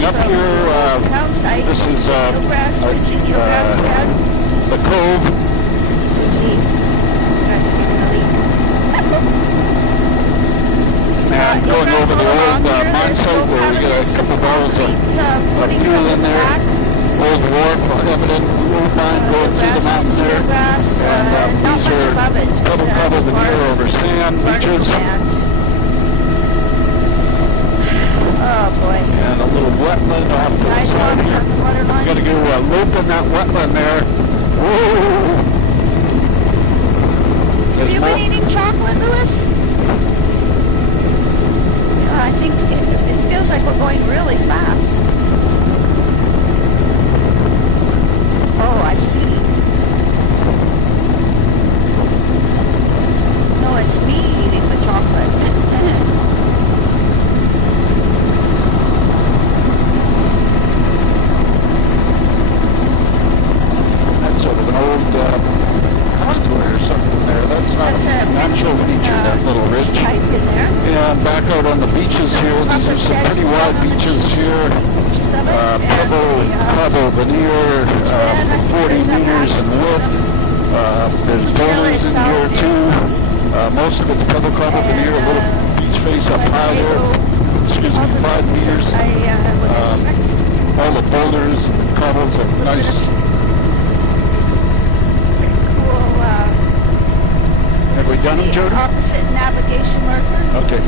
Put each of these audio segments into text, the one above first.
coming up here. This is the Cove. And going over the old mine site where we got a couple barrels of fuel in there. Old wharf, evident gold mine going through the mountains there. And these are double veneer over sand beaches. Oh boy. And a little wetland off to the side here. Got to go loop in that wetland there. Whoa! Have you been eating chocolate, Louis? I think it feels like we're going really fast. Oh, I see. No, it's me eating the chocolate. That's sort of an old contour or something there. That's not a natural feature, that little ridge. Pipe in there. Yeah, back out on the beaches here. These are some pretty wide beaches here. Pebble veneer, 40 meters in width. There's boulders in here too. Most of it's pebble veneer, a little beach face up high there. Excuse me, 5 meters. All the boulders and cobbles are nice. Have we done them, Jody? Opposite navigation marker. Okay.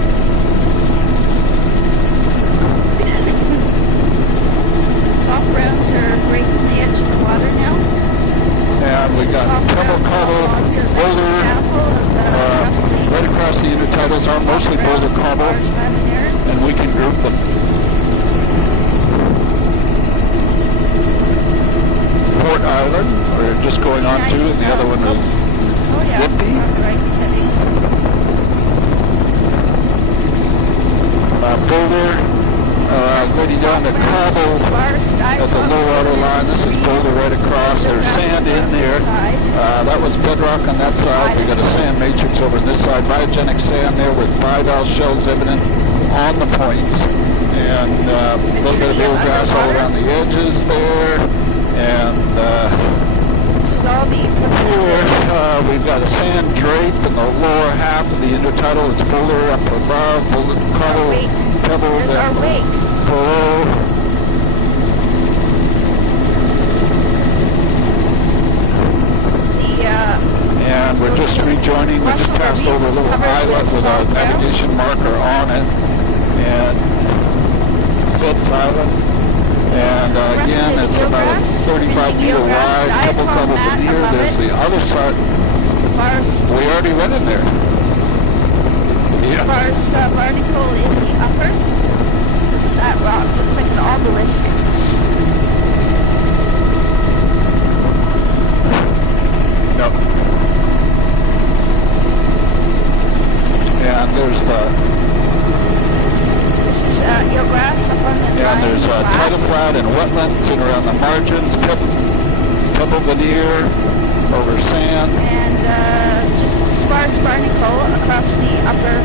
Soft rounds are breaking the edge of the water now. And we got pebble cobble, boulder, right across the intertidals are mostly boulder cobble, and we can group them. Fort Island, we're just going on to, and the other one is Whippy. Boulder, leading down to cobble at the low water line. This is boulder right across. There's sand in there. That was bedrock on that side. We got a sand matrix over on this side. Biogenic sand there with bivalve shells evident on the points. And a little bit of eelgrass all around the edges there. And here we've got a sand drape in the lower half of the intertidal. It's boulder up above, boulder cobble, pebble down below. And we're just rejoining. We just passed over a little islet with a navigation marker on it. And Fitz Island. And again, it's about 35 meter wide, pebble veneer. There's the other side. We already went in there. Yeah. Barnacle in the upper. That rock looks like an obelisk. No. And there's the... This is your grass up on the Yeah, there's tidal flat and wetlands and around the margins, pebble veneer over sand. And just sparse barnacle across the upper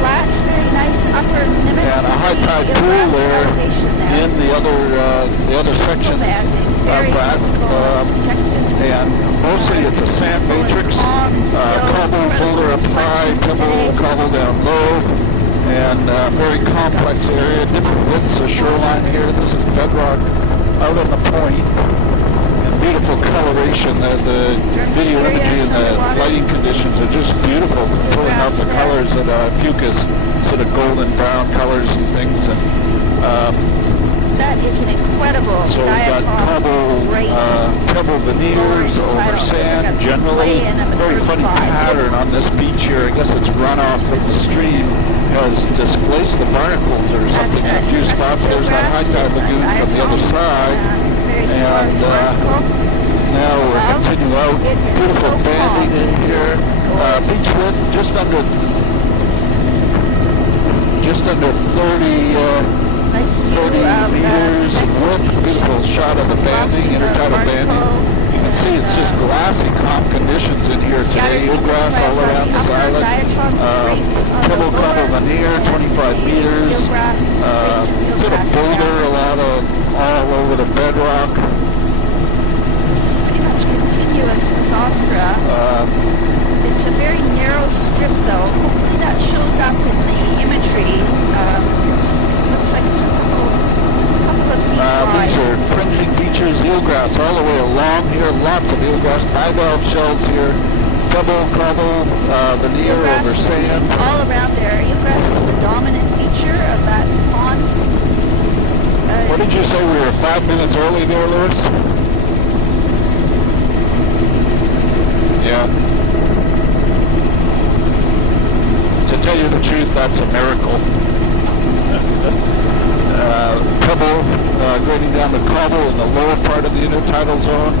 flats. Very nice upper limit. And a high tide pool there in the other section of that. And mostly it's a sand matrix. Cobble boulder up high, pebble cobble down low. And very complex area, different widths of shoreline here. This is bedrock out on the point. And beautiful coloration. The video imagery and the lighting conditions are just beautiful, pulling out the colors of fucus, sort of golden brown colors and things. And that is an incredible so we've got pebble veneers over sand generally. Very funny pattern on this beach here. I guess it's runoff from the stream has displaced the barnacles or something in a few spots. There's that high tide lagoon from the other side. And now we'll continue out. Beautiful banding in here. Beach width just under 30 meters in width. Beautiful shot of the banding, intertidal banding. You can see it's just glassy, calm conditions in here today. Eelgrass all around this island. Pebble cobble veneer, 25 meters. Bit of boulder, a lot of eelgrass all the way along here. Lots of eelgrass, bivalve shells here, pebble, cobble, veneer over sand. All around there. Eelgrass is the dominant feature of that pond. What did you say? We were 5 minutes early there, Lewis? Yeah. To tell you the truth, that's a miracle. Pebble grading down the cobble in the lower part of the intertidal zone.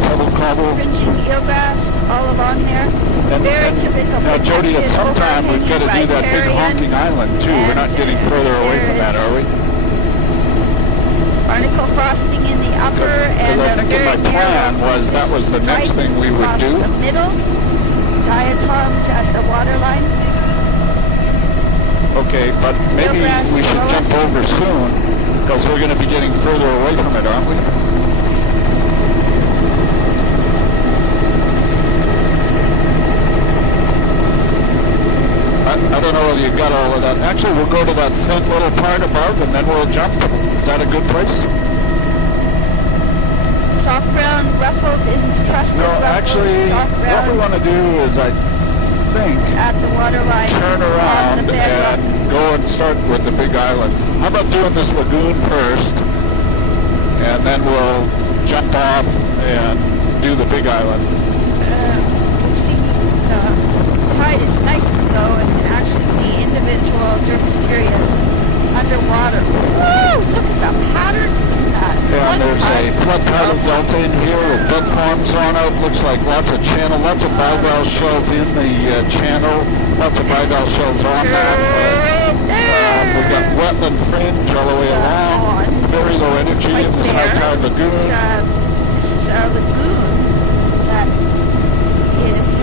Pebble, cobble. Fringing eelgrass all along there. Very typical. Now, Jody, at some time we've got to do that big honking island too. We're not getting further away from that, are we? Barnacle frosting in the upper and I think my plan was that was the next thing we would do. The middle, diatoms at the waterline. Okay, but maybe we should jump over soon because we're going to be getting further away from it, aren't we? I don't know whether you got all of that. Actually, we'll go to that thin little part above and then we'll jump. Is that a good place? Soft brown, ruffled, encrusted, no, actually, what we want to do is, I think, at the waterline, turn around and go and start with the big island. How about doing this lagoon first, and then we'll jump off and do the big island? See, tide is nice to go and actually see individual dermisterias underwater. Woo! Look at the pattern. Yeah, there's a flood tidal delta in here with bed forms on it. Looks like lots of channel, lots of bivalve shells in the channel. Lots of bivalve shells on that. We've got wetland fringe all the way along. Very low energy in this high tide lagoon. This is a lagoon that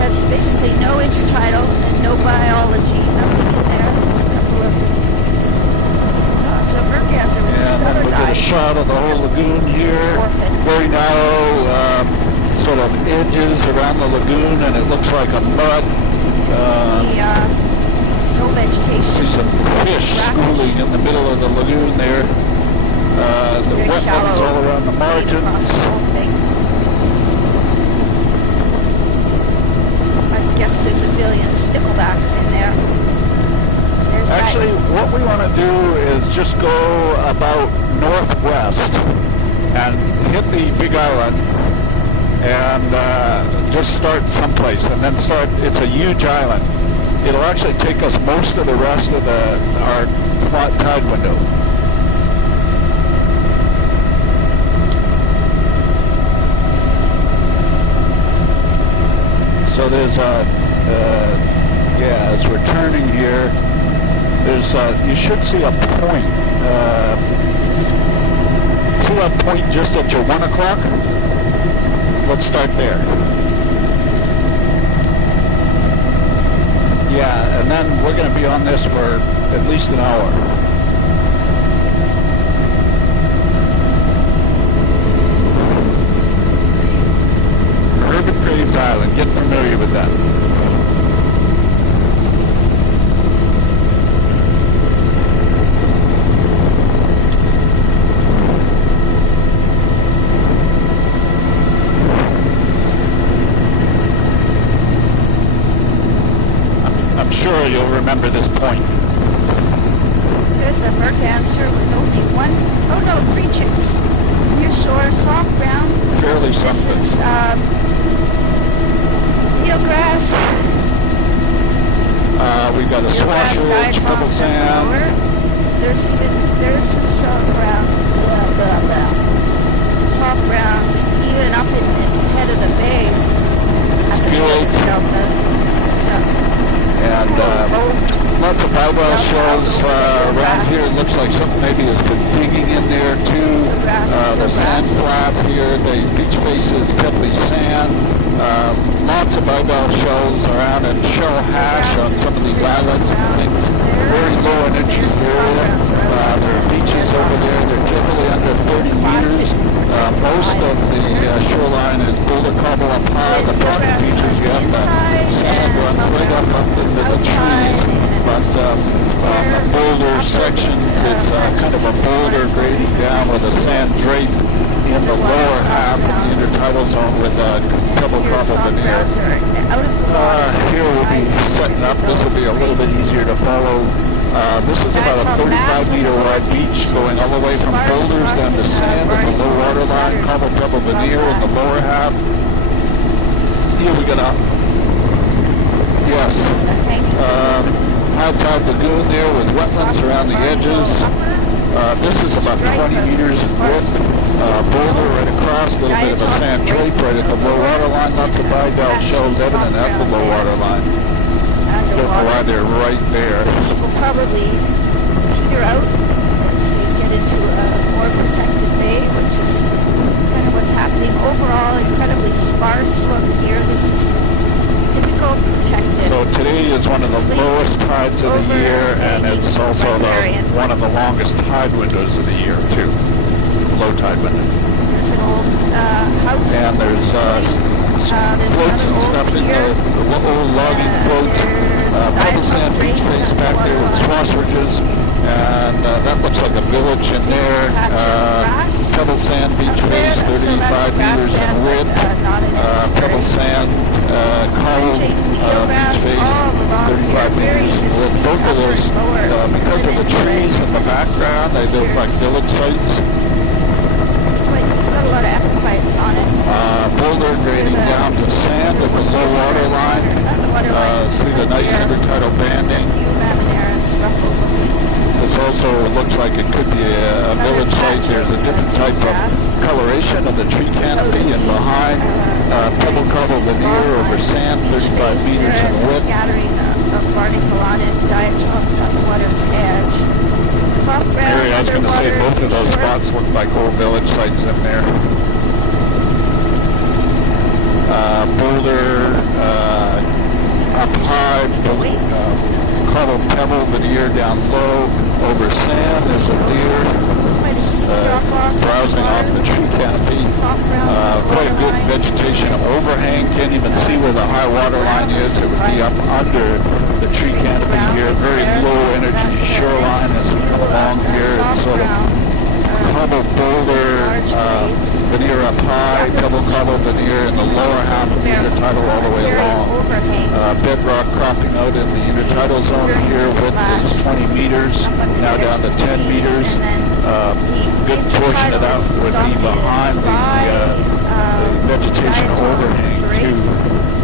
has basically no intertidal and no biology. Nothing in there. There's a couple of mercans. And then we get a shot of the whole lagoon here. Very narrow sort of edges around the lagoon, and it looks like a mud. No vegetation. See some fish schooling in the middle of the lagoon there. The wetlands all around the margins. I guess there's a billion sticklebacks in there. Actually, what we want to do is just go about northwest and hit the big island and just start someplace and then start. It's a huge island. It'll actually take us most of the rest of our flat tide window. So there's yeah, as we're turning here, there's you should see a point. See that point just at your 1 o'clock? Let's start there. Yeah, and then we're going to be on this for at least an hour. Urban Graves Island. Get familiar with that. I'm sure you'll remember this point. There's a mercancer with only one, oh no, 3 chicks. Near shore, soft ground. Fairly something. This is eelgrass. We've got a swash ridge, pebble sand. There's some soft ground. Soft grounds, even up in this head of the bay. At the delta. And lots of bivalve shells around here. It looks like something maybe has been digging in there too. The sand flat here, the beach face is pebbly sand. Lots of bivalve shells around and shell hash on some of these islands and things. Very low energy area. There are beaches over there. They're generally under 30 meters. Most of the shoreline is boulder cobble up high. The bottom beaches, you have the sand run right up into the trees. But the boulder sections it's kind of a boulder grading down with a sand drape in the lower half of the intertidal zone with a double cobble veneer. Here we'll be setting up. This will be a little bit easier to follow. This is about a 35-meter wide beach going all the way from boulders down to sand at the low water line, cobble double veneer in the lower half. Here we got up. Yes. High tide lagoon there with wetlands around the edges. This is about 20 meters in width. Boulder right across, a little bit of a sand drape right at the low water line. Lots of bivalve shells evident at the low water line. Don't know why they're right there. We'll probably peter out as we get into a more protected bay, which is kind of what's happening. Overall, incredibly sparse look here. This is typical protected. So today is one of the lowest tides of the year, and it's also one of the longest tide windows of the year, too. Low tide window. There's an old house. And there's floats and stuff in the old logging floats. Pebble sand beach face back there with swash ridges. And that looks like a village in there. Pebble sand beach face, 35 meters in width. Pebble sand column beach face, 35 meters in width. Both of those, because of the trees in the background, they look like village sites. It's got a lot of epiphytes on it. Boulder grading down to sand at the low water line. See the nice intertidal banding. This also looks like it could be a village site. There's a different type of coloration of the tree canopy, and behind pebble cobble veneer over sand, 35 meters in width. Scattering of barnacle on it, diatoms on the water's edge. Mary, I was going to say both of those spots look like old village sites in there. Boulder up high, cobble pebble veneer down low over sand. There's a deer browsing off the tree canopy. Quite a good vegetation overhang. Can't even see where the high water line is. It would be up under the tree canopy here. Very low energy shoreline as we come along here. It's sort of cobble boulder veneer up high, double cobble veneer in the lower half of the intertidal all the way along. Bedrock cropping out in the intertidal zone here. Width is 20 meters, now down to 10 meters. Good portion of that would be behind the vegetation overhang too.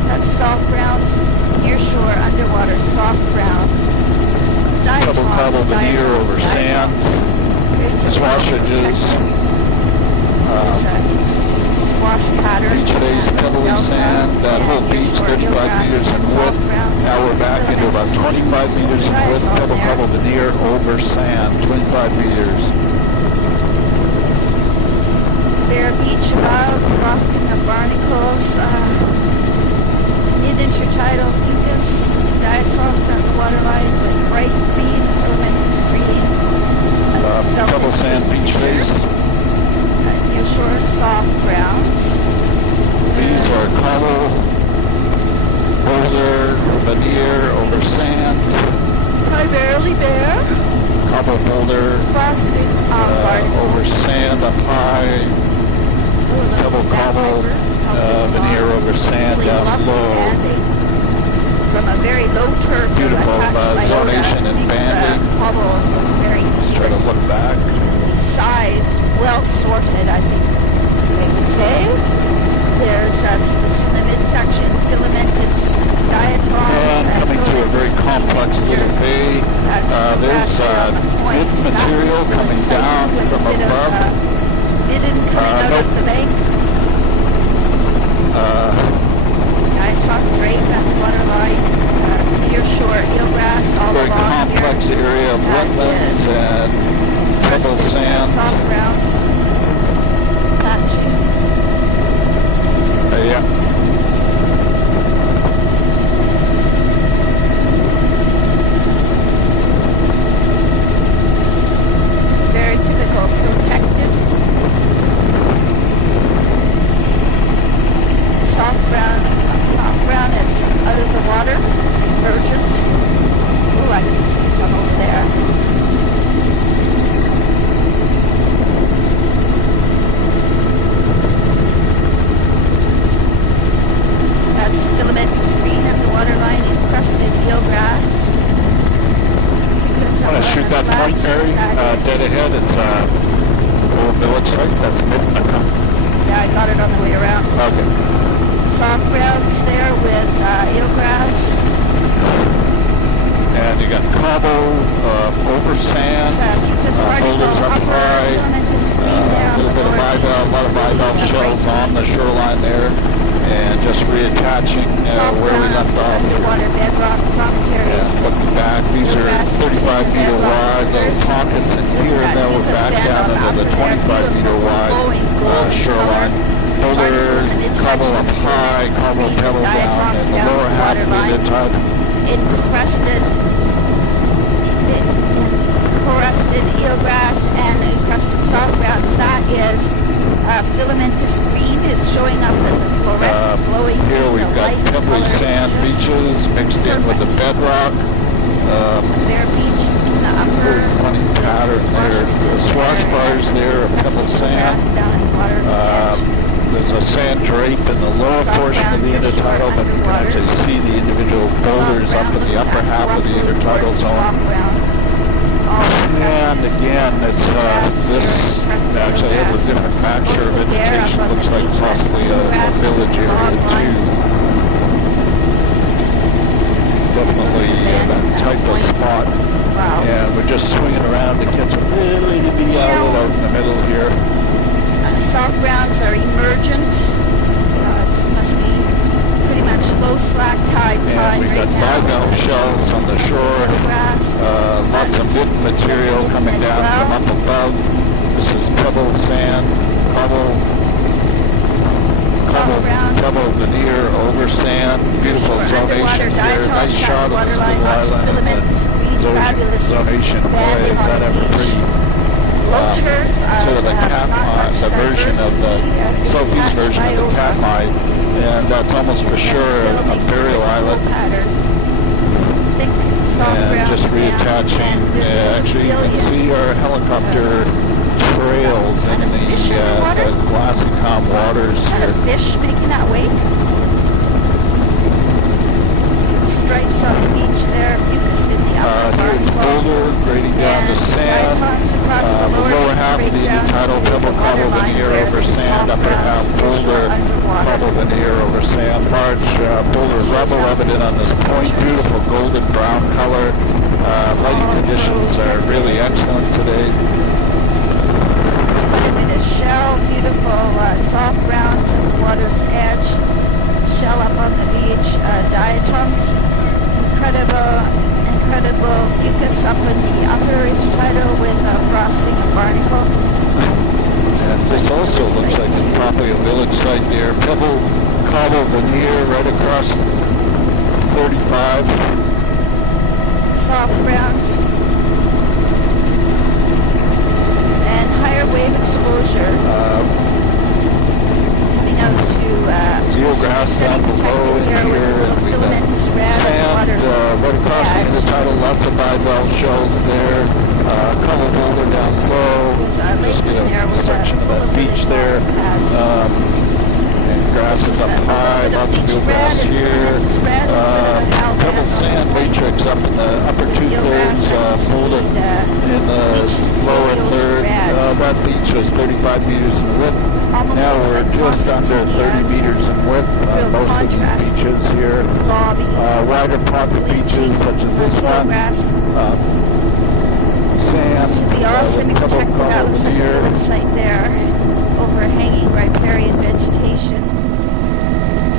That's soft grounds, nearshore, underwater, soft grounds. Double cobble veneer over sand. Swash ridges. Swash pattern. Beach face, pebbly sand. That whole beach, 35 meters in width. Now we're back into about 25 meters in width. Double cobble veneer over sand, 25 meters. Bare beach above, frosting of barnacles. Mid-intertidal fucus, diatoms on the waterline with bright green, filamentous green. Double sand beach face. Nearshore soft grounds. These are cobble, boulder, veneer over sand. Primarily bare. Cobble boulder over sand up high. Double cobble veneer over sand down low. From a very low turf. Beautiful zonation and banding. Cobbles look very Let's try to look back. sized, well sorted, I think they would say. There's fucus in the midsection, filamentous diatoms. Coming to a very complex little bay. There's wood material coming down from above. Hidden coming out of the bank. Diatom drape at the waterline. Nearshore eelgrass all very along here. complex area of wetlands and pebble sand. Soft grounds. Patching. Yeah. Very typical protected. Soft brown, top brown is out of the water, emergent. Oh, I can see some over there. dead ahead, it's old village site. That's Midna. Yeah, I got it on the way around. Okay. Soft grounds there with eelgrass. And you got cobble, over sand, boulders up high, a little bit of bivalve, a lot of bivalve shells on the shoreline there, and just reattaching where we left off. Underwater bedrock promontories. And looking back, these are 35 meter wide, little pockets in here, and then we're back down into the 25 meter wide shoreline. Boulders, cobble up high, cobble pebble down in the lower half of the tide. Encrusted eelgrass and encrusted soft grounds. That is filamentous green is showing up as a fluorescent glowing green. Here we've got pebbly sand beaches mixed in with the bedrock. Bare beach in the upper. Very funny pattern there. The swash bars there of pebble sand. There's a sand drape in the lower portion of the intertidal, but you can actually see the individual boulders up in the upper half of the intertidal zone. And again, it's this actually has a different matcher of vegetation. Looks like possibly a village area too. Definitely that type of spot. And we're just swinging around to catch a little bitty outlet out in the middle here. Soft grounds are emergent. Must be pretty much low slack tide time and we've got bivalve shells on the shore. Lots of good material coming down from up above. This is pebble sand, cobble veneer over sand. Beautiful zonation here. Nice shot of this little island. Zonation. Boy, is that ever pretty. Sort of the Katmai, the version of the southeast version of the Katmai, and that's almost for sure a burial island. And just reattaching. Actually, you can see our helicopter trails in the glassy calm waters here. Fish making that wake. Stripes on the beach there. Mucus in the upper part. Here's boulder grading down to sand. The lower half of the intertidal pebble cobble veneer over sand. Upper half boulder cobble veneer over sand. Large boulder rubble evident on this point. Beautiful golden brown color. Lighting conditions are really excellent today. It's a shell. Beautiful soft browns at the water's edge. Shell up on the beach, diatoms, incredible fucus up in the upper intertidal with frosting and barnacle. And this also looks like it's probably a village site there. Pebble cobble veneer right across 35. Soft browns. And higher wave exposure. Out to eelgrass down below here, and we've got sand right across the intertidal, lots of bivalve shells there, cobble boulder down low, just get a section of that beach there, and grasses up high, lots of eelgrass here, pebble sand matrix up in the upper two-thirds, folded in the lower third. That beach was 35 meters in width. Now we're just under 30 meters in width on most of these beaches here. Wider pocket beaches such as this one. Sand, all semi-protected. That looks like a little site there. Overhanging riparian vegetation.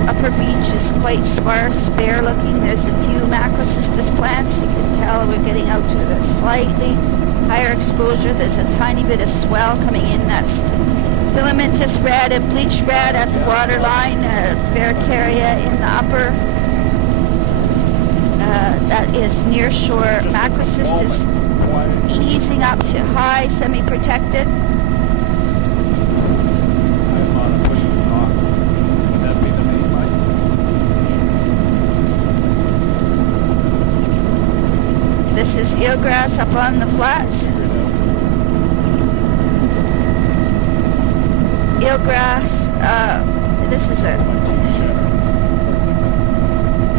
Upper beach is quite sparse, bare looking. There's a few macrocystis plants. You can tell we're getting out to the slightly higher exposure. There's a tiny bit of swell coming in. That's filamentous red and bleached red at the waterline, Varicaria in the upper. That is near shore macrocystis easing up to high, semi-protected. This is eelgrass up on the flats. Eelgrass, this is a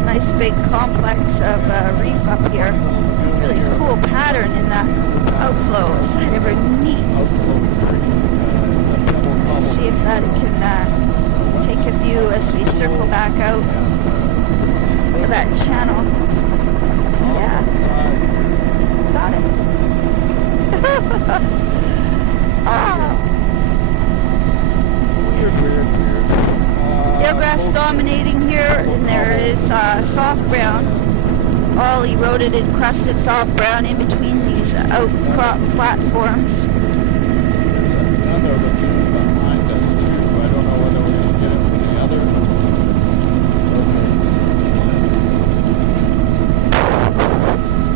nice big complex of reef up here. Really cool pattern in that Outflow, side of her knee. Let's see if that can take a view as we circle back out of that channel. Yeah. Got it. Oh. Weird. Eelgrass dominating here, and there is soft brown, all eroded and crusted soft brown in between these outcrop platforms. Another lagoon behind us too. I don't know whether we're going to get it from the other.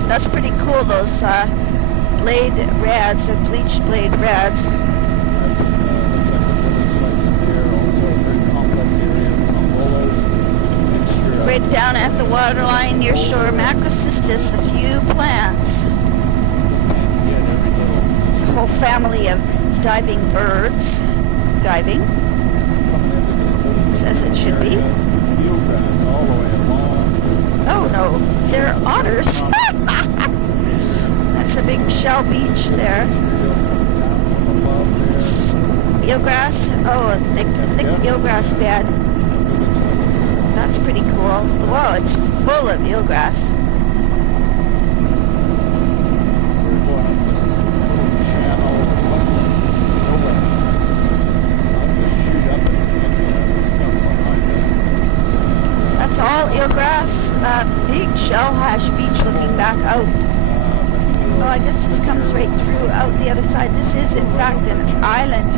That's pretty cool, those blade rads, bleached blade rads. Right down at the waterline near shore, Macrocystis, a few plants. A whole family of diving birds. Diving. Says it should be. Oh no, they're otters. That's a big shell beach there. Eelgrass. Oh, a thick eelgrass bed. That's pretty cool. Whoa, it's full of eelgrass. That's all eelgrass. Big shell hash beach looking back out. Oh, I guess this comes right through out the other side. This is, in fact, an island.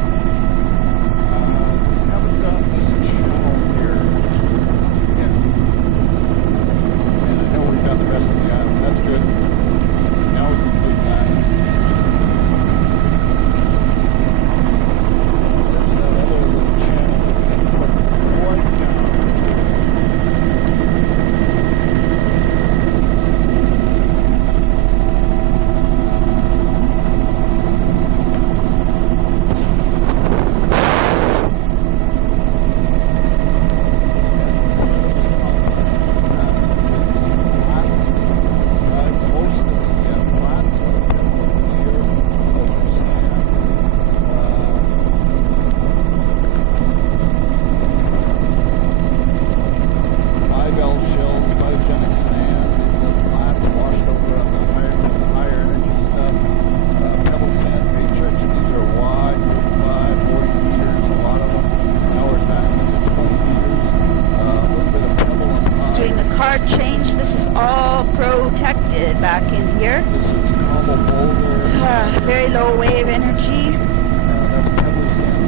Change. This is all protected back in here. This is normal boulder. Very low wave energy. That's pebble sand.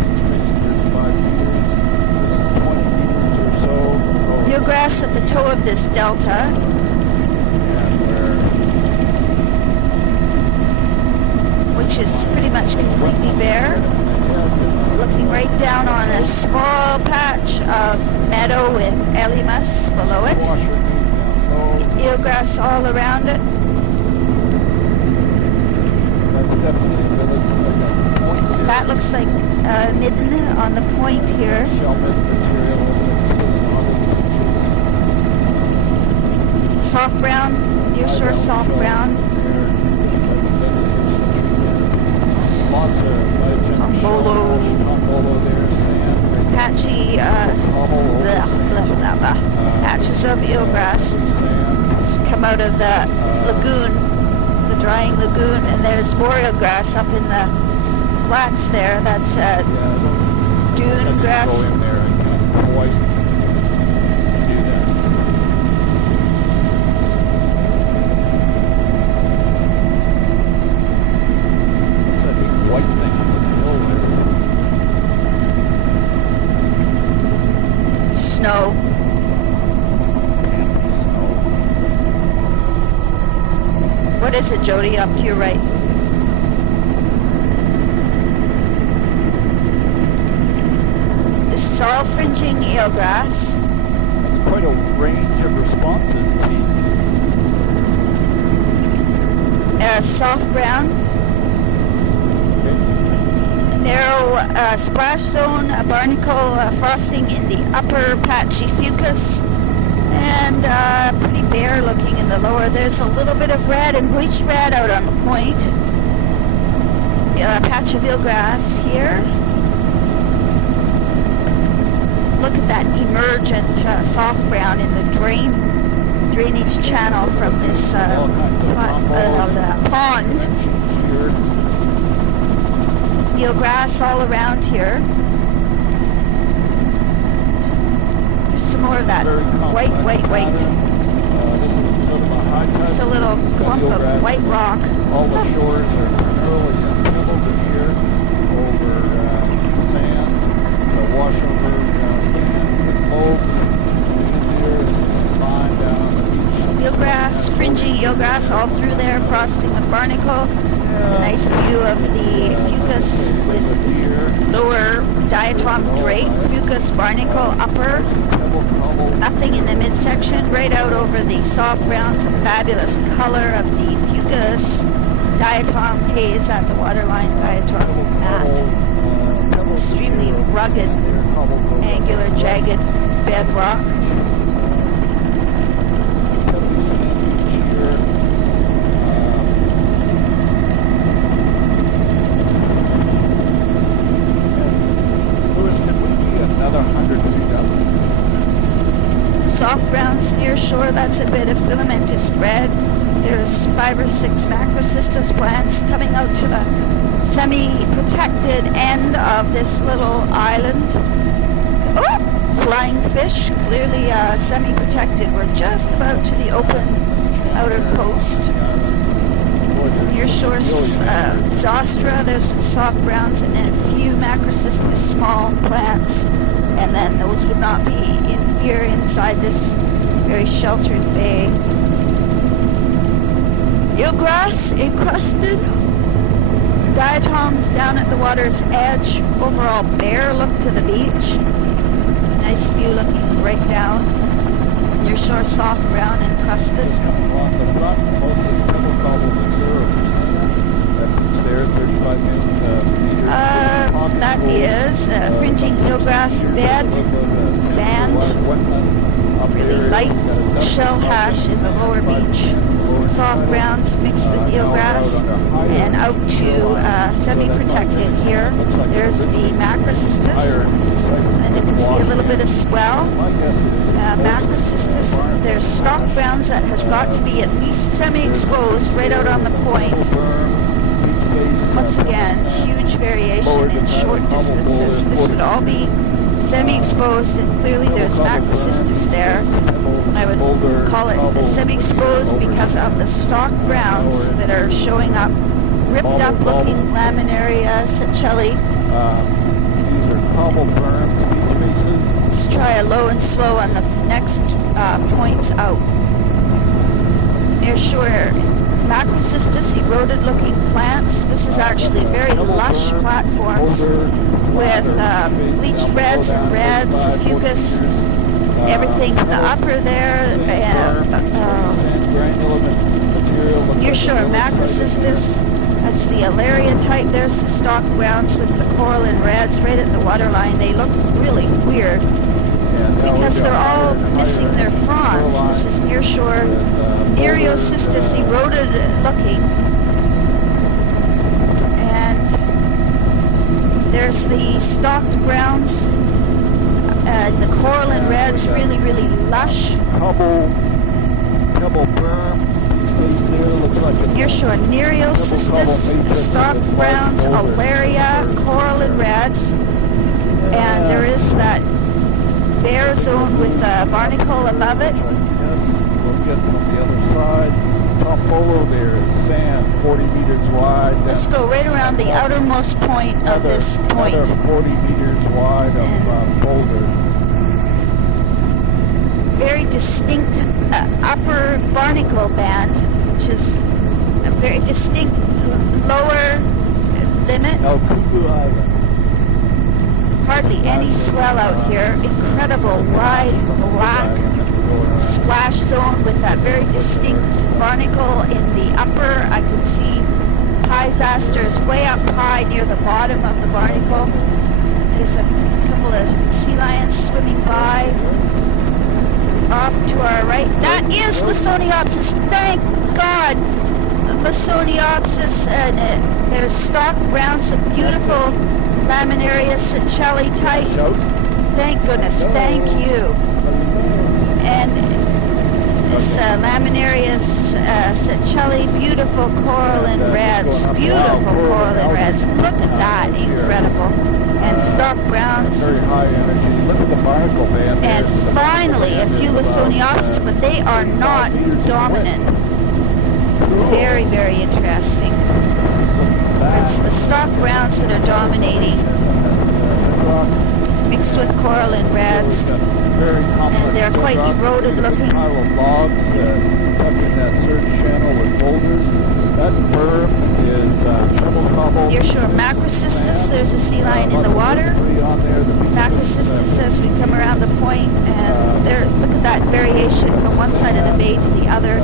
35 meters. This is 20 meters or so. Eelgrass at the toe of this delta. Which is pretty much completely bare. Looking right down on a small patch of meadow with Elymus below it. Eelgrass all around it. That looks like midden on the point here. Soft brown, near shore soft brown. Tombolo, patchy, patches of eelgrass come out of the lagoon, the drying lagoon, and there's more eelgrass up in the flats there. That's dune grass. Snow. What is it, Jody, up to your right? This is all fringing eelgrass. That's quite a range of responses, soft brown. Narrow splash zone, barnacle frosting in the upper patchy fucus, and pretty bare looking in the lower. There's a little bit of red and bleached red out on the point. patch of eelgrass here. Look at that emergent soft brown in the drainage channel from this pond. Eelgrass all around here. There's some more of that white. Just a little clump of white rock. All the shores are primarily pebbled here over sand, the washover eelgrass, fringing eelgrass all through there, frosting the barnacle. It's a nice view of the fucus with lower diatom drape, fucus barnacle upper, nothing in the midsection, right out over the soft browns, a fabulous color of the fucus diatom haze at the waterline diatom mat. Extremely rugged, angular, jagged bedrock. Soft brown spear shore, that's a bit of filamentous red. There's 5 or 6 macrocystis plants coming out to the semi-protected end of this little island. Oh! Flying fish, clearly semi-protected. We're just about to the open outer coast. Near shore zostra, there's some soft browns and then a few macrocystis small plants. And then those would not be in here inside this very sheltered bay. Eelgrass encrusted. Diatoms down at the water's edge. Overall bare look to the beach. Nice view looking right down. Near shore soft brown encrusted. That is fringing eelgrass band. Really light shell hash in the lower beach. Soft browns mixed with eelgrass. And out to semi-protected here. There's the macrocystis. And you can see a little bit of swell. Macrocystis, there's stalk browns that has got to be at least semi-exposed right out on the point. Once again, huge variation in short distances. This would all be semi-exposed, and clearly there's macrocystis there. I would call it semi-exposed because of the stalk browns that are showing up, ripped up looking laminaria seychelles. Let's try a low and slow on the next points out. Near shore, macrocystis, eroded looking plants. This is actually very lush platforms with bleached reds and reds, fucus, everything in the upper there. And near shore, macrocystis. That's the alaria type. There's the stalk browns with the coral and reds right at the waterline. They look really weird because they're all missing their fronds. This is near shore Nereocystis, eroded looking. And there's the stalked browns. The coral and reds, really, really lush. Pebble berm. Nearshore Nereocystis, stalked browns, alaria, coral and reds, and there is that bare zone with the barnacle above it. We'll get from the other side. Top polo there is sand, 40 meters wide. Let's go right around the outermost point of this point. Another 40 meters wide of boulder. Very distinct upper barnacle band, which is a very distinct lower limit. No, Cuckoo Island. Hardly any swell out here. Incredible wide black splash zone with that very distinct barnacle in the upper. I can see pie asters way up high near the bottom of the barnacle. There's a couple of sea lions swimming by. Off to our right. That is Lysoniopsis. Thank God. Lysoniopsis, and there's stock browns, some beautiful Laminaria Seychelles type. Thank goodness, thank you. And this Laminaria Seychelles, beautiful coral and reds, beautiful coral and reds. Look at that, incredible. And stock browns. Very high energy. Look at the barnacle band. And finally, a few Lysoniopsis, but they are not dominant. Very, very interesting. It's the stock browns that are dominating, mixed with coral and reds. And they're quite eroded looking. Pile of logs touching that surge channel with boulders. That berm is pebble cobble. Nearshore Macrocystis, there's a sea lion in the water. Macrocystis as we come around the point, and there, look at that variation from one side of the bay to the other.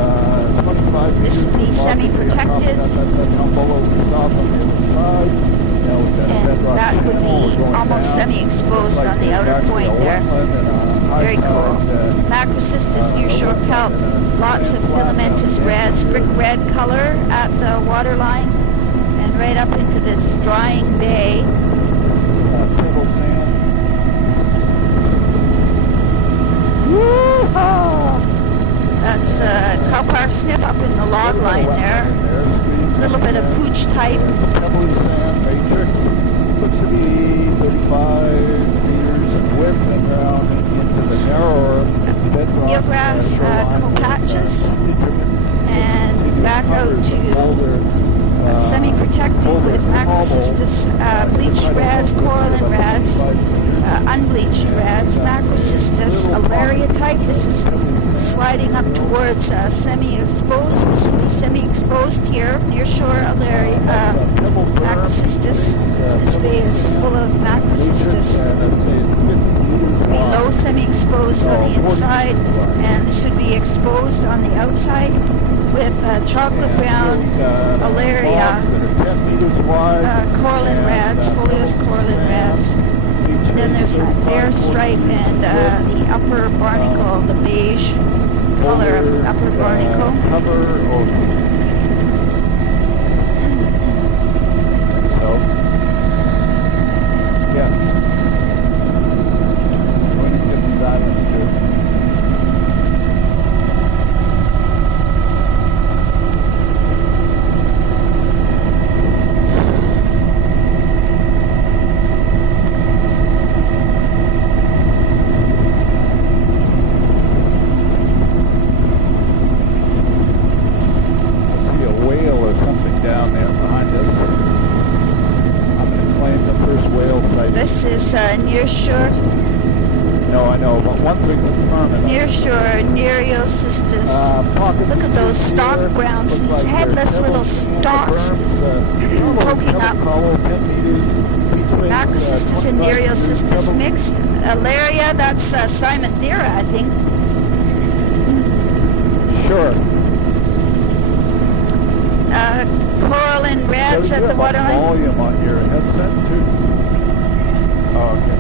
This would be semi-protected, and that would be almost semi-exposed on the outer point there. Very cool. Macrocystis nearshore kelp, lots of filamentous reds, brick red color at the waterline, and right up into this drying bay. That's Cowpark snip up in the log line there. A little bit of pooch type. Pebbly sand matrix. Looks to be 35 meters in width and down into the narrower bedrock. Eelgrass, couple patches, and back out to semi-protected with Macrocystis, bleached reds, coral and reds, unbleached reds, Macrocystis, Alaria type. This is sliding up towards semi-exposed. This will be semi-exposed here, near shore Alaria, Macrocystis. This bay is full of Macrocystis. It's below semi-exposed on the inside, and this would be exposed on the outside with chocolate brown Alaria, coral and reds, folios coral and reds. Then there's that bare stripe and the upper barnacle, the beige color of the upper barnacle. This is nearshore. No, I know, but one thing that's permanent. Nearshore Nereocystis. Look at those stalk browns, these headless little stalks poking up. Macrocystis and Nereocystis mixed. Alaria, that's Cymathera, I think. Sure. Coral and reds at the waterline. Volume on your headset too. Oh, okay.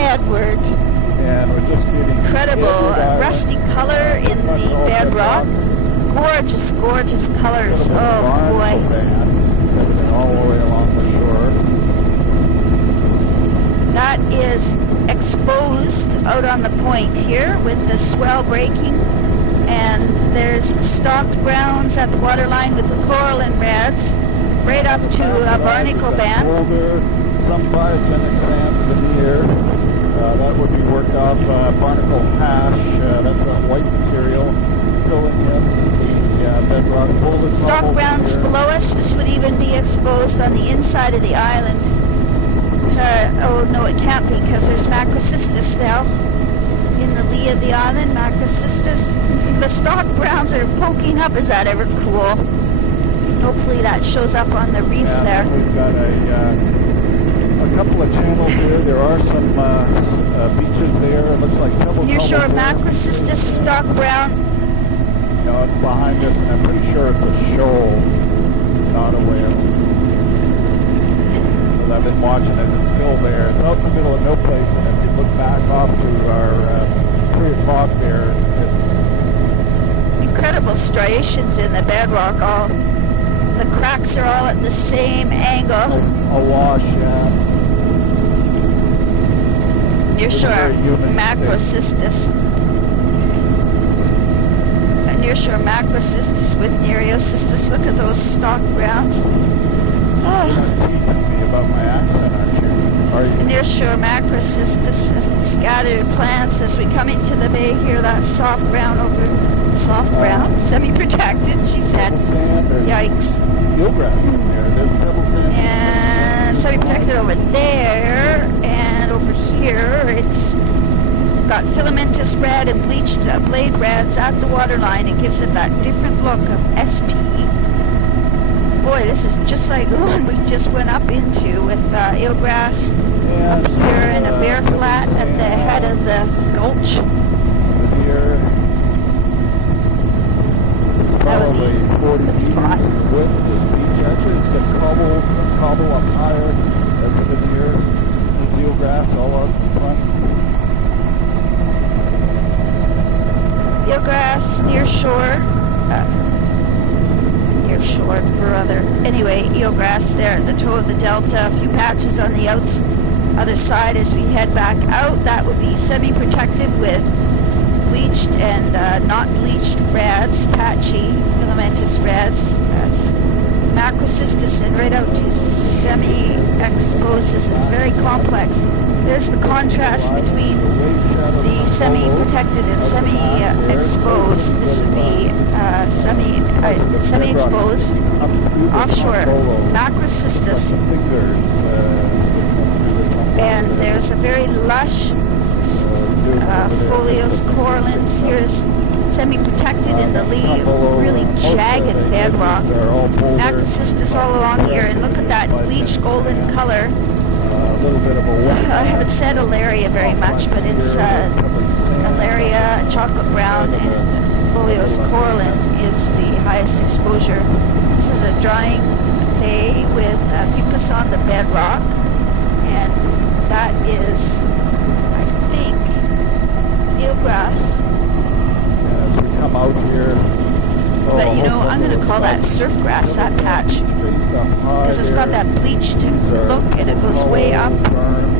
Edward. And we're just getting incredible rusty color in the bedrock. Gorgeous, gorgeous colors. Oh boy. All the way along the shore. That is exposed out on the point here with the swell breaking, and there's the stalked browns at the waterline with the coral and reds right up to a barnacle band. Some biogenic sand veneer. That would be worked off barnacle hash. That's a white material filling in the bedrock. Stalk browns below us. This would even be exposed on the inside of the island. Oh no, it can't be because there's Macrocystis now in the lee of the island. Macrocystis. The stalk browns are poking up. Is that ever cool? Hopefully that shows up on the reef there. We've got a couple of channels here. There are some beaches there. It looks like nearshore Macrocystis, stalk brown. No, it's behind us, and I'm pretty sure it's a shoal, not a whale. So I've been watching it. It's still there. It's out in the middle of no place, and if you look back off to our 3 o'clock there, it's Incredible striations in the bedrock. All the cracks are all at the same angle. awash. Near It's a shore, very human macrocystis. Near shore macrocystis with nereocystis. Look at those stalk grounds. You're Oh. not teaching me about my accent, aren't you? Are you? Near shore macrocystis, scattered plants as we come into the bay here. That soft brown over soft brown, semi-protected. She said, Sand or "Yikes!" eelgrass in there. There's pebble sand. And semi-protected over there, and over here it's got filamentous red and bleached blade reds at the waterline. It gives it that different look of SP. Boy, this is just like the one we just went up into with eelgrass up here and a bear flat at the head of the gulch. Here, probably 40 good meters spot. width. This beach actually, it's got cobble up higher. That's the veneer. The eelgrass all out in front. Eelgrass near shore. Near shore, brother. Anyway, eelgrass there at the toe of the delta. A few patches on the other side as we head back out. That would be semi-protected with bleached and not bleached reds, patchy filamentous reds. That's macrocystis and right out to semi-exposed. This is very complex. There's the contrast between the semi-protected and semi-exposed. This would be semi-exposed offshore macrocystis. And there's a very lush foliose corallines. Here's semi-protected in the lee, really jagged bedrock. Macrocystis all along here, and look at that bleached golden color. I haven't said alaria very much, but it's alaria, chocolate brown, and foliose coralline is the highest exposure. This is a drying bay with fucus on the bedrock, and that is, I think, eelgrass. As we come out here, But you know, I'm going to call that surf grass, that patch, because it's got that bleached look, and it goes way up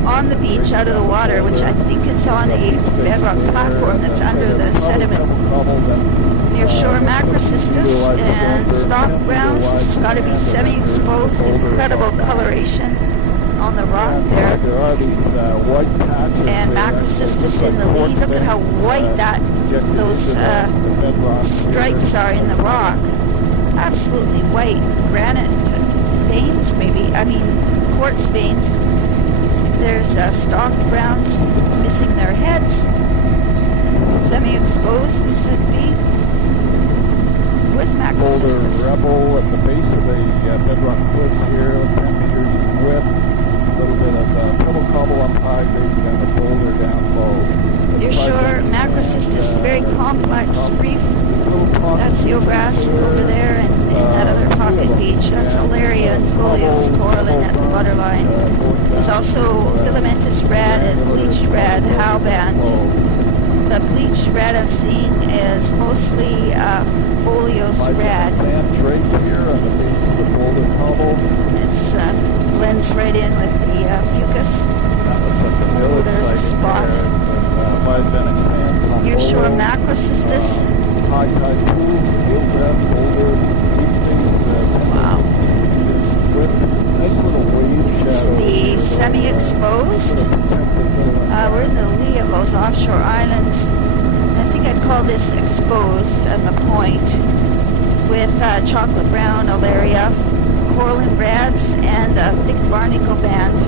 on the beach out of the water, which I think it's on a bedrock platform that's under the sediment. Near shore macrocystis and stalk grounds. It's got to be semi-exposed. Incredible coloration on the rock there. There are these white patches. And macrocystis in the lead. Look at how white those stripes are in the rock. Absolutely white. Granite veins, maybe. I mean, quartz veins. There's stalk browns missing their heads. Semi-exposed, this would be. With macrocystis. Boulder Rebel at the base of the bedrock cliffs here, 10 meters in width. A little bit of pebble cobble up high, grazing down the boulder down low. Near shore, macrocystis, very complex reef. That's eelgrass over there, and that other pocket beach. That's alaria and foliose coralline at the waterline. There's also filamentous red and bleached red halband. The bleached red I've seen is mostly foliose red. Sand draped here on the base of the boulder cobble. It's blends right in with the fucus. That looks like the village There's a site spot. there. Biogenic sand, Near shore Tombolo, macrocystis. high tide pools, eelgrass, boulder, Wow. nice little wave This shadow. would be semi-exposed. We're in the lee of those offshore islands. I think I'd call this exposed on the point with chocolate brown alaria, coralline reds, and a thick barnacle band.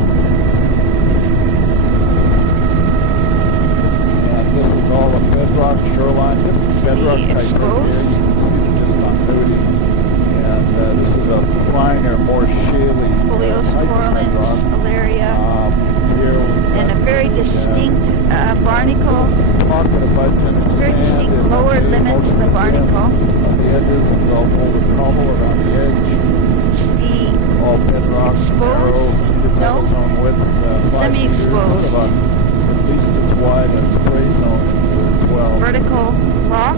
And this is all a bedrock shoreline. This is bedrock type exposed. Here. Just on duty. And this is a finer, more shaly Foliose corallines, alaria, and a very distinct barnacle, very distinct lower limit to the barnacle. On the edges, it's all boulder cobble around the edge. It's the all bedrock, narrow, Exposed? cedar No. pebble zone width, 5 Semi-exposed. meters, sort of at least as wide as spray zone is 12. Vertical rock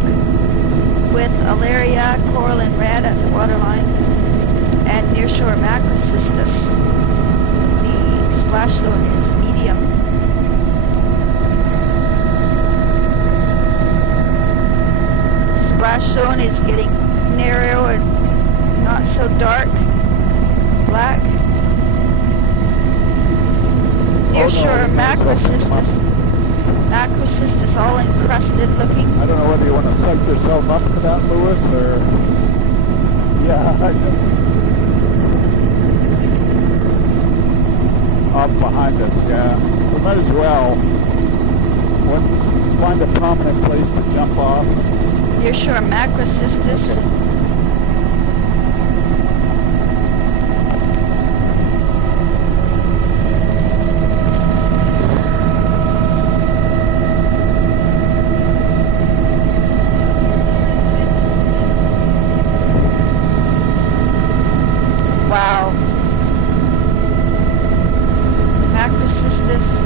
with alaria, coral, and red at the waterline, and nearshore macrocystis. The splash zone is medium. Splash zone is getting narrow and not so dark, black. Nearshore macrocystis. Macrocystis all encrusted looking. I don't know whether you want to psych yourself up to that, Lewis, or... Yeah, I just... Up behind us, yeah. We might as well. Find a prominent place to jump off. Nearshore macrocystis. Okay. Wow. Macrocystis.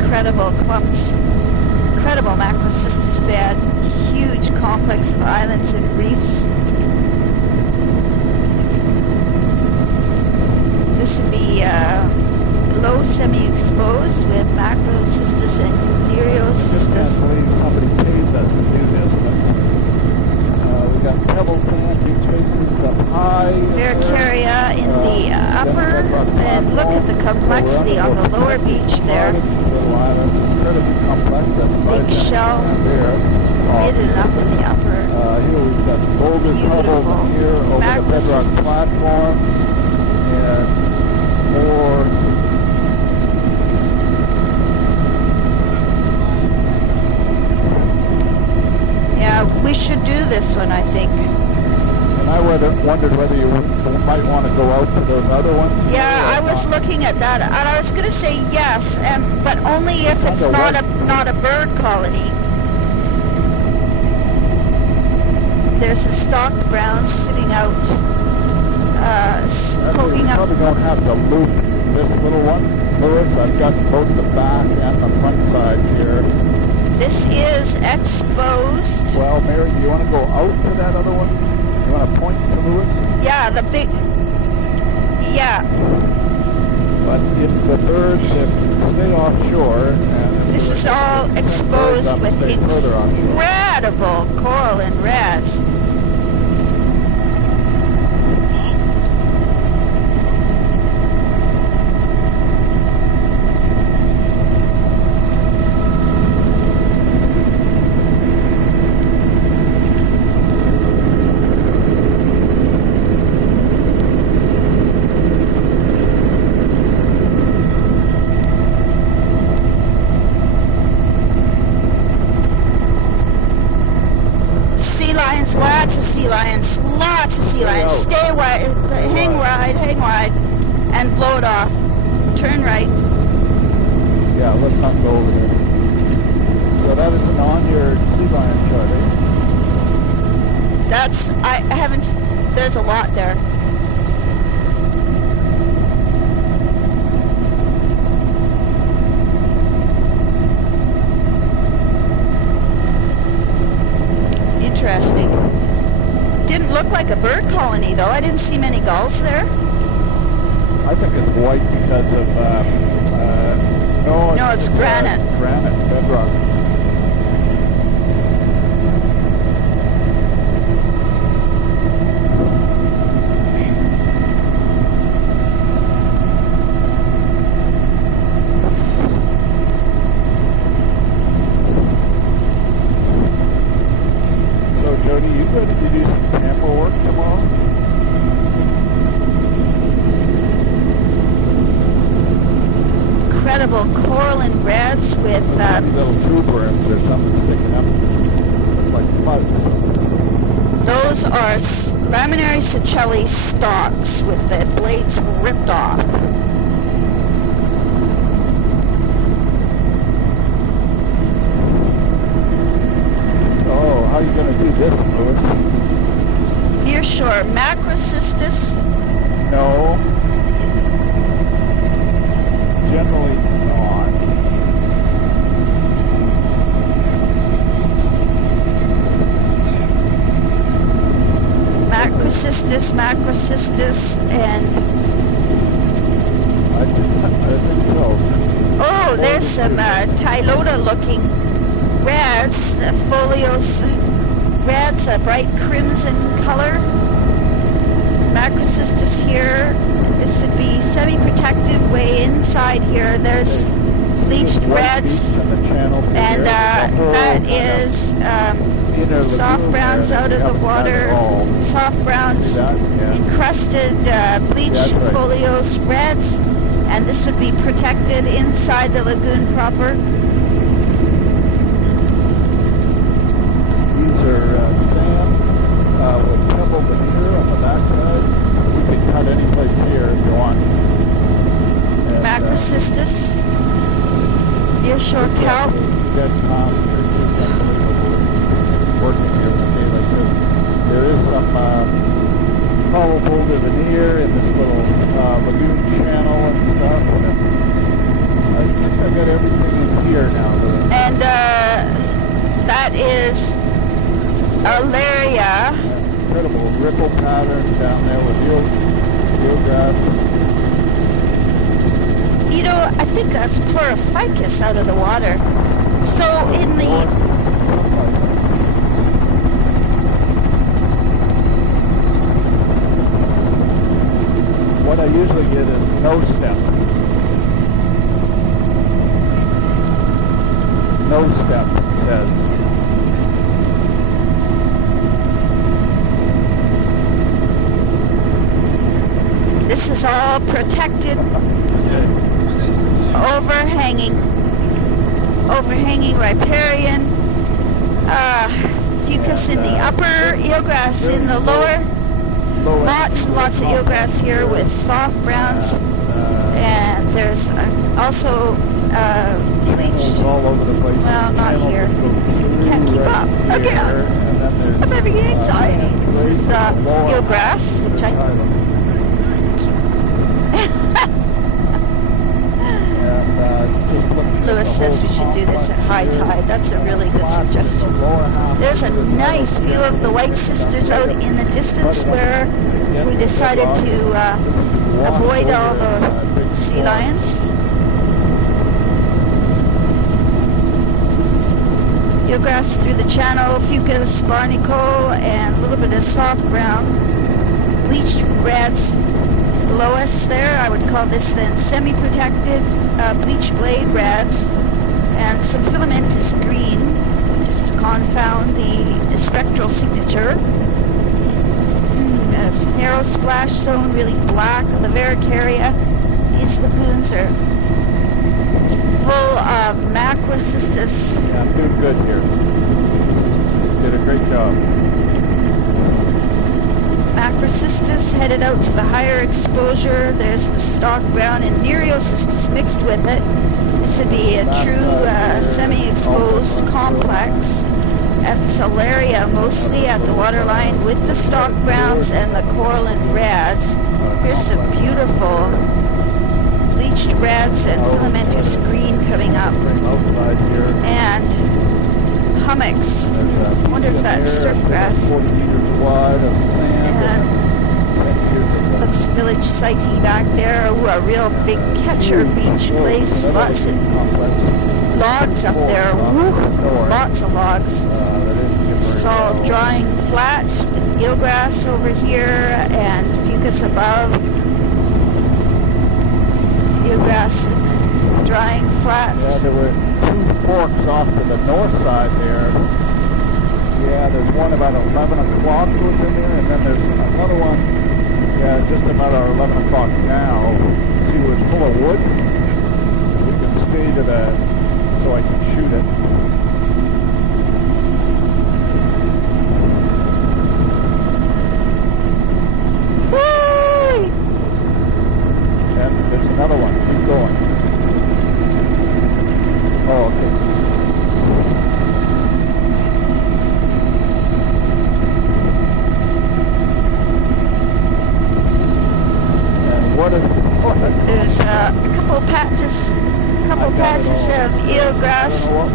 Incredible clumps. Incredible macrocystis bed. Huge complex of islands and reefs. This would be low semi-exposed with macrocystis and I nereocystis. can't believe somebody pays us to do this, but we got pebble sand, beach faces up high. Varicaria in the upper, and look at the complexity on the lower beach there. Little island, incredibly complex. That's Big shell. there. Mid and up in the upper. Here we've got boulder Beautiful. pebbles here over the bedrock Macrocystis. platform, and more. Yeah, we should do this one, I think. And I wondered whether you might want to go out to those other ones. Yeah, I was looking at that, and I was going to say yes, but only if it's not a bird colony. There's a stalked brown sitting out, poking You up. probably don't have to loop this little one, Lewis. I've got both the back and the front side here. This is exposed. Well, Mary, do you want to go out to that other one? You want to point to Lewis? Yeah, the big. Yeah, But if the birds stay offshore, and if this is all exposed with further offshore. incredible coral and reds. Lots of sea lions. Stay wide, hang wide, and blow it off. Turn right. Yeah, let's not go over there. So that isn't on your sea lion chart, eh? I haven't, there's a lot there. Interesting. Didn't look like a bird colony though. I didn't see many gulls there. I think it's white because of, No, it's granite. Granite, bedrock. So, Jody, you ready to do some camera work tomorrow? Incredible coral and reds with Little tube worms or something sticking up. Looks like fuzz. those are laminary Seychelles stalks with the blades ripped off. Oh, how are you going to do this, Lewis? Nearshore macrocystis No. Generally not. Macrocystis, and I think so. oh, there's some Tylota-looking reds, folios reds, a bright crimson color. Macrocystis here. This would be semi-protected way inside here. There's bleached reds, and that is soft browns out of the water, soft browns, encrusted bleach folios reds, and this would be protected inside the lagoon proper. These are sand with pebble veneer on the backside. You can cut any place here if you want. And, Macrocystis, nearshore kelp. Get working here with a day like this. There is some hollow boulder veneer in this little lagoon channel and stuff. And I think I got everything in here now. And that is Alaria. Incredible ripple pattern down there with eelgrass. You know, I think that's Pleurophycus out of the water. So in the what I usually get is no step. No step, it says. This is all protected, overhanging riparian, fucus in the upper, eelgrass in the lower. Lots and lots of eelgrass here with soft browns, and there's also bleached. All over the place. Well, not here. Can't keep up. Okay, I'm having anxiety. This is eelgrass, which I. Lewis says we should do this at high tide. That's a really good suggestion. There's a nice view of the White Sisters out in the distance where we decided to avoid all the sea lions. Eelgrass through the channel, fucus, barnacle, and a little bit of soft brown. Bleached reds below us there. I would call this then semi-protected bleach blade reds, and some filamentous green just to confound the spectral signature. There's narrow splash zone, really black, Lavericaria. These lagoons are full of Macrocystis. Yeah, I'm doing good here. Did a great job. Macrocystis headed out to the higher exposure. There's the stalk brown and Nereocystis mixed with it. This would be a true semi-exposed complex at Salaria, mostly at the waterline with the stalk browns and the coral and reds. Here's some beautiful bleached reds and filamentous green coming up. And hummocks. I wonder if that's surf grass. And looks village sighty back there. Ooh, a real big catcher beach place. Lots of logs up there. Woo, lots of logs. It's all drying flats with eelgrass over here and fucus above. Eelgrass and drying flats. Yeah, there were two forks off to the north side there. Yeah, there's one about 11 o'clock was in there, and then there's another one, yeah, just about 11 o'clock now. See, it was full of wood. We can stay to the, so I can shoot it. Whee! And there's another one. Keep going. Oh, okay.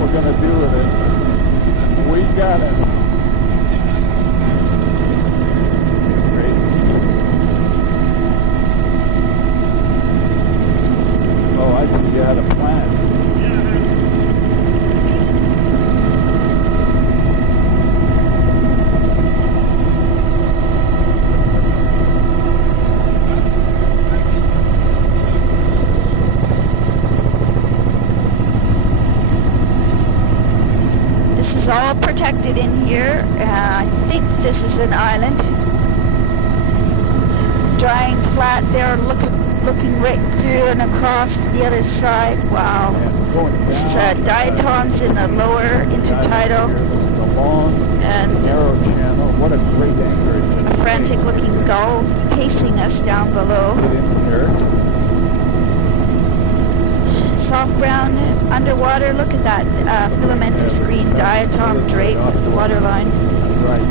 we're going to do with it. We got it. Great. Oh, I see you had a plan. This is all protected in here. I think this is an island. Drying flat there, looking right through and across to the other side. Wow. This is diatoms in the lower intertidal. And Narrow channel. What a great anchorage. a frantic looking gull pacing us down below. Get in here. Soft brown underwater. Look at that filamentous green diatom drape at the waterline. Right.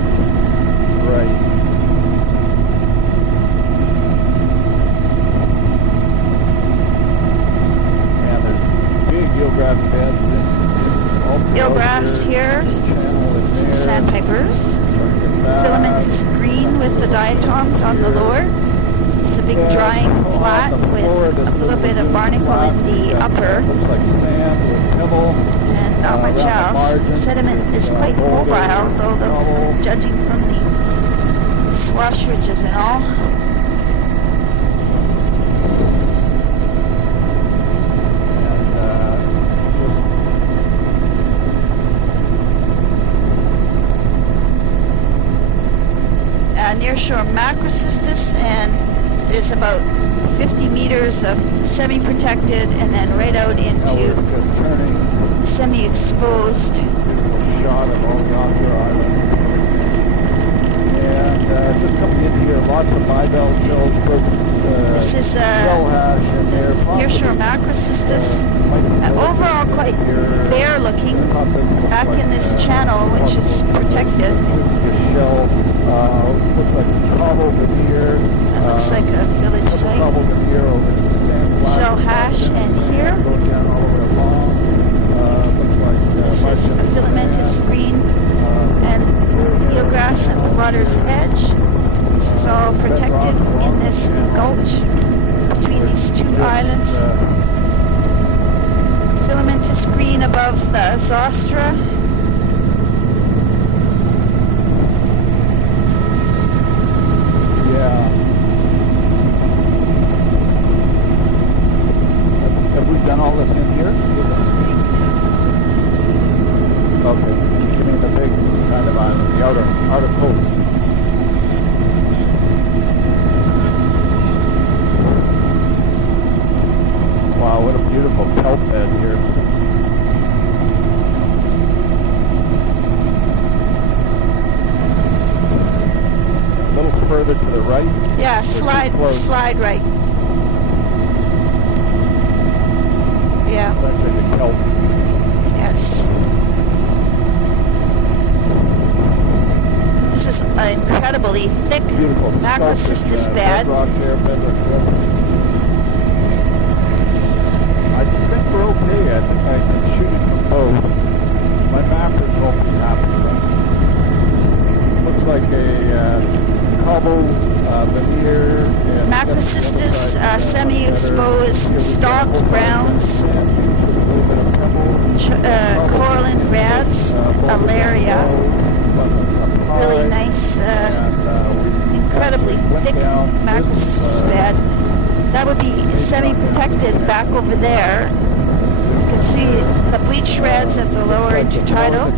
Right. And there's big eelgrass beds in Eelgrass here. Some sandpipers. Filamentous green with the diatoms on the lure. It's a big drying flat with a little bit of barnacle in the upper. Looks like sand with pebble. And not much else. Sediment is quite mobile, though, judging from the swash ridges and all. Nearshore macrocystis, and there's about 50 meters of semi-protected and then right out into semi-exposed. Shot of all the offshore islands. And just coming in here, lots of bivalve shells. This is shell hash in there. nearshore macrocystis. Overall quite bare looking back in this channel, which is protected. Shell looks like cobble veneer. That looks like a village site. Cobble veneer over the sand. Shell hash, and here Going down all the way along. Looks like this is a filamentous green and eelgrass at the water's edge. This is all protected in this gulch between these two islands. Filamentous green above the Zostra. Yeah. Have we done all this in here? Okay. You mean the big kind of island, the outer coast. Wow, what a beautiful kelp bed here. A little further to the right. Yeah, slide right. Yeah. That's actually the kelp. Yes. This is an incredibly thick Beautiful macrocystis bed. Bedrock there, bedrock. I think we're okay. I think I can shoot it from both. My map is hopefully happy. Looks like a cobble veneer. Macrocystis semi-exposed stalked browns, coralline rads, alaria. Really nice, incredibly thick macrocystis bed. That would be semi-protected back over there. You can see the bleach shreds at the lower intertidal.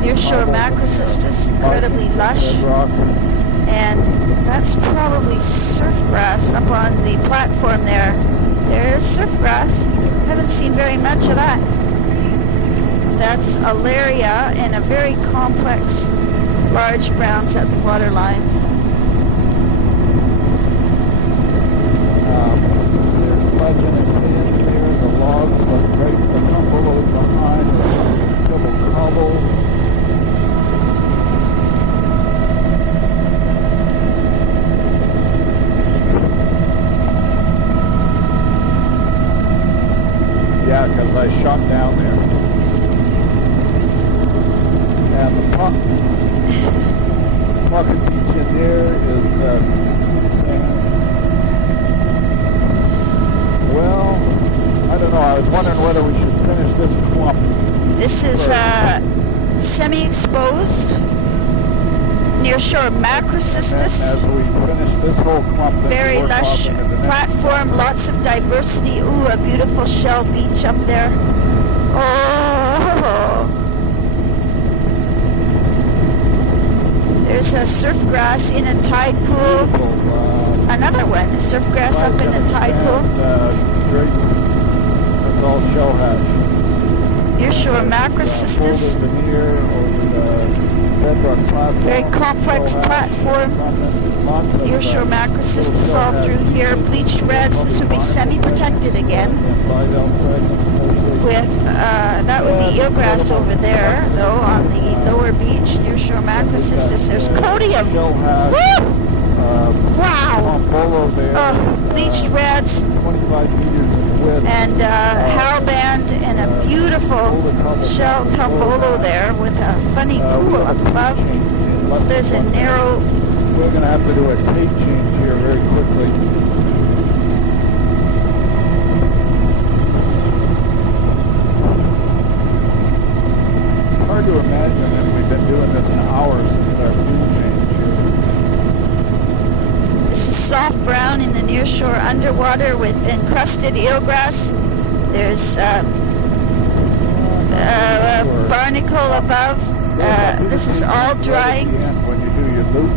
Nearshore macrocystis, incredibly lush. And that's probably surf grass up on the platform there. There's surf grass. Haven't seen very much of that. That's alaria and a very complex large browns at the waterline. There's legend in there. The logs look great. The tumble is behind. The double cobble. Yeah, because I shot down there. Pocket beach in there is sand. Well, I don't know. I was wondering whether we should finish this clump. This is semi-exposed nearshore macrocystis. As we finish this whole clump, Very lush platform, lots of diversity. Ooh, a beautiful shell beach up there. Oh, there's a surf grass in a tide pool. Another one, a surf grass up in a tide pool. That's all shell hash. Nearshore macrocystis. Very complex platform. Nearshore macrocystis all through here. Bleached reds. This would be semi-protected again. With that would be eelgrass over there, though, on the lower beach. Nearshore macrocystis. There's codium. Woo! Wow! Bleached reds and halband and a beautiful shell tombolo there with a funny pool above. There's a narrow. We're going to have to do a tape change here very quickly. Hard to imagine that we've been doing this an hour since our tape change here. This is soft brown in the nearshore underwater with encrusted eelgrass. There's barnacle above. This is all drying. When you do your loop